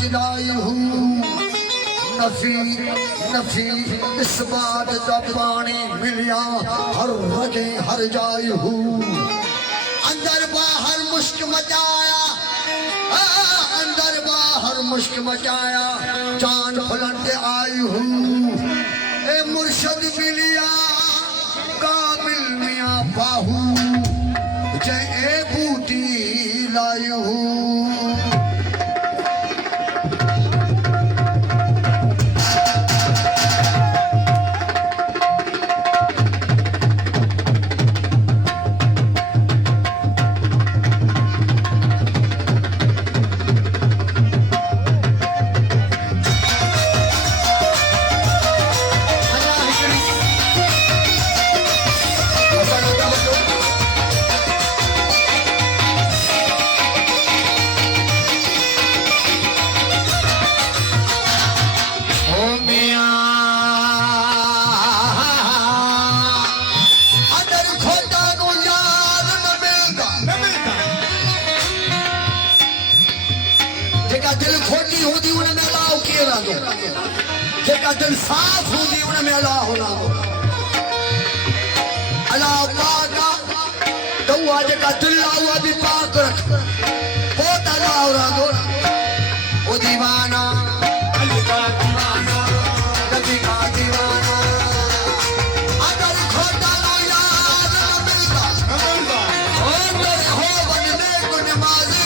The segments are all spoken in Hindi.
जिलाई हूँ नफी नफी इस बात का पानी मिलिया हर रगे हर जाई हूँ अंदर बाहर मुश्क मचाया अंदर बाहर मुश्क मचाया चांद फुलंद आई हूँ ए मुर्शद मिलिया काबिल मियाँ बाहू जय बूटी लाई हूँ दिल साफ होगी उनमें अल्लाह होना अल्लाह पाका तो आज का दिल हुआ भी पाक रख बहुत अल्लाह हो रहा दो ओ दीवाना अली का दीवाना नबी का दीवाना अगर खोटा लो यार मिलता हो मेरे हो बनने को नमाजी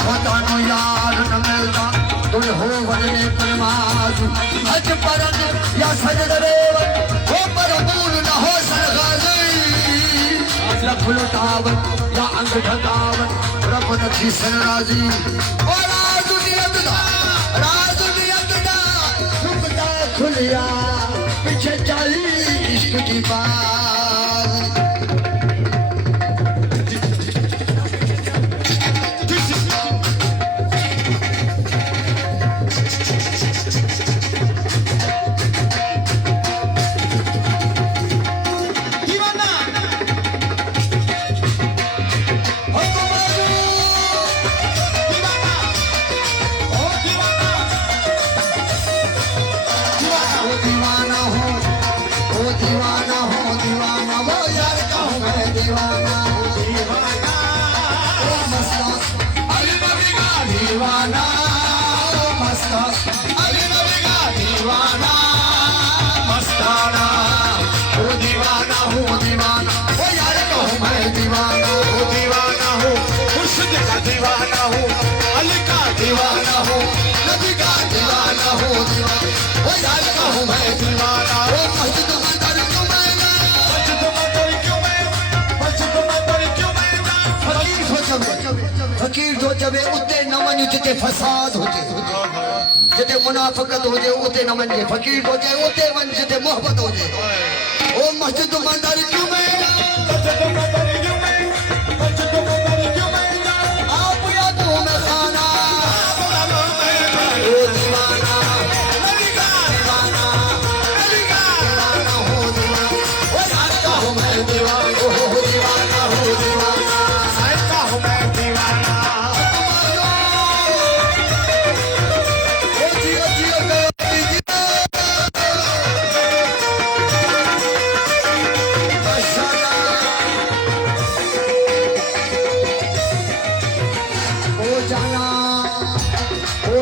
खोटा नो यार न मिलता तुझ हो वजने नमाज हज परन या सजद रेवन हो मरबूल न हो सरगाजी लख लुटावन या अंग ढकावन रब नखी सनराजी ओ राज नियत दा सुखदा खुलिया पीछे चली इश्क की बात दीवाना हूँ अली का दीवाना हूँ नबी का दीवाना हूँ वो यार का हूँ मैं दीवाना वो मस्जिद मंदिर क्यों मैं फकीर जो जबे उते न वञ जिते फसाद हुजे जिते मुनाफ़िक़त हुजे उते न वञ फकीर जो जे उते वञ जिते मोहब्बत हुजे ओ मस्जिद मंदिर क्यों मैं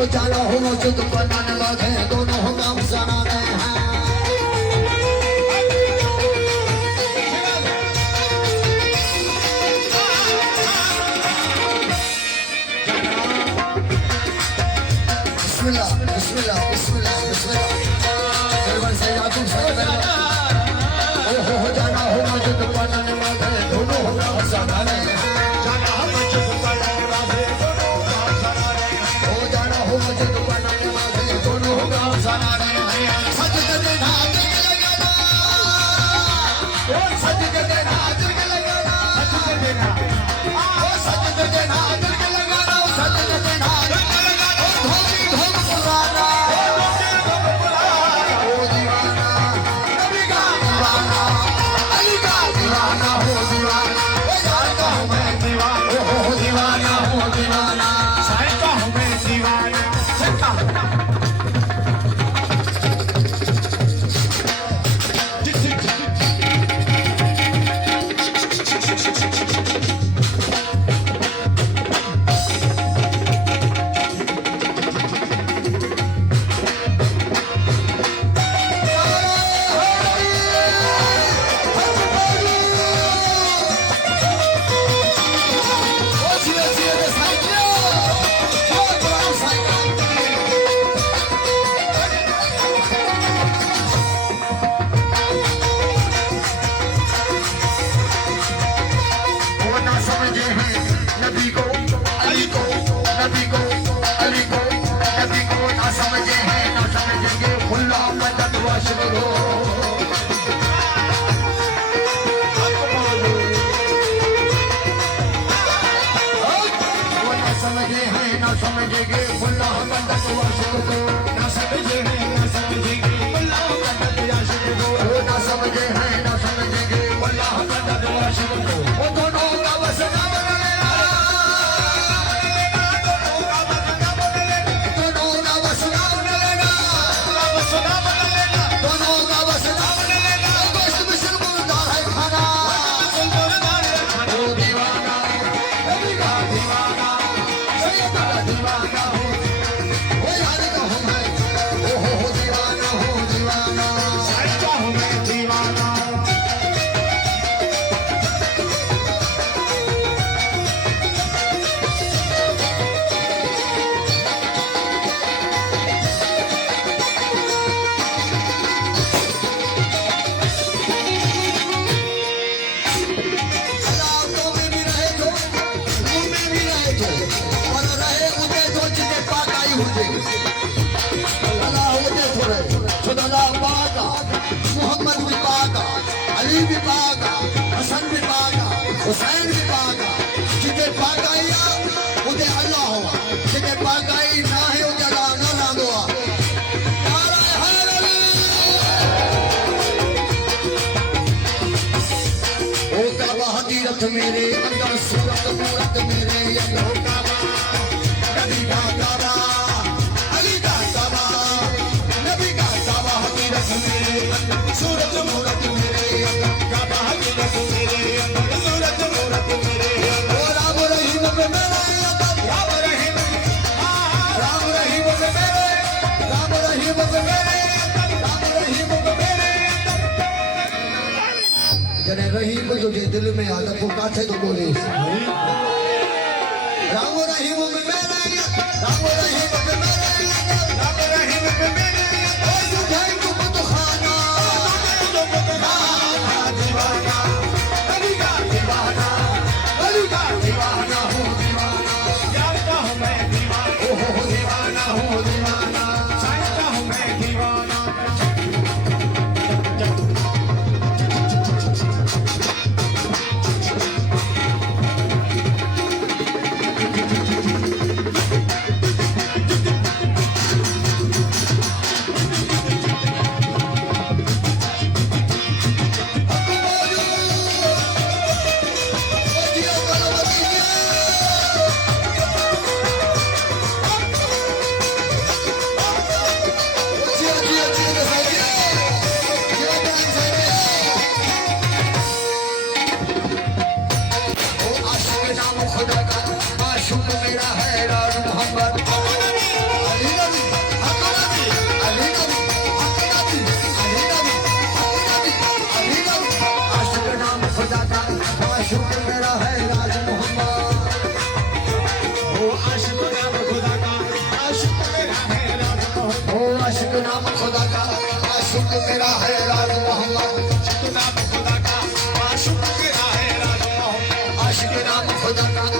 जाना हो मौजूद बनाने वाले दोनों हो काम सनाने हैं बिस्मिल्लाह बिस्मिल्लाह बिस्मिल्लाह बिस्मिल्लाह सरवर से यादू सरवर हो जाना हो मौजूद बनाने वाले दोनों हो काम सनाने हैं जाना हो मौजूद बनाने वाले दोनों हो काम सनाने हैं हो जाना हो मौजूद बनाने वाले दोनों हो काम सनाने हैं सजदे नाज़िर लगाना ओ सजदे नाज़िर लगाना सजदे ना ओ सजदे नाज़िर लगाना ओ सजदे नाज़िर लगाना ओ धोबी धोब पुराना ओ दीवाना नबी का दीवाना अली का दीवाना हो दीवाना ओ यार का समझे हैं नबी को अली को नबी को अली को नबी को ना समझे हैं ना समझेंगे खुल्ला मदद वाशिद हो वो ना समझे हैं ना समझेंगे खुल्ला मदद वाशिद हो ना समझे हैं ना समझेंगे खुल्ला मदद वाशिद हो वो ना समझे हैं ना समझेंगे खुल्ला मदद वाशिद हो वो दोनों का बस ना मोहम्मद भी पागा अली भी पागा हसन भी पागा हुसैन भी पागा जिते पागाइया उते अल्लाह हुआ जिते पागाई ना है उते अल्लाह ना नांदो आ नाराए हैदर ओ काबा हकीरत मेरे अंदर सूरत मूरत मेरे अंदर काबा नबी का काबा अली का काबा नबी का काबा हकीरत मेरे सूरत मूरत मेरे अंदर काबा हकीरत मेरे अंदर सूरत मूरत मेरे अंदर राम रहीम में मेरे अंदर राम रहीम में मेरे राम रहीम में मेरे राम रहीम में मेरे जने रहीम जो जे दिल में आदत को काथे तो बोले राम रहीम में मेरे राम रहीम में मेरे राम रहीम में मेरे ओ तुझे तुम तो खाना दीवाना अली का दीवाना अली का दीवाना हूँ दीवाना जानता हूँ मैं दीवाना ओ हो दीवाना हूँ दीवाना जानता हूँ मैं दीवाना खुदा का माशूक मेरा है राज मोहम्मद अली नबी अली नबी अली नबी अली नबी आशिक नाम खुदा का माशूक मेरा है राज मोहम्मद ओ आशिक नाम खुदा का माशूक मेरा है राज मोहम्मद ओ आशिक नाम खुदा का माशूक मेरा है राज मोहम्मद आशिक नाम खुदा का माशूक मेरा है राज मोहम्मद आशिक नाम खुदा का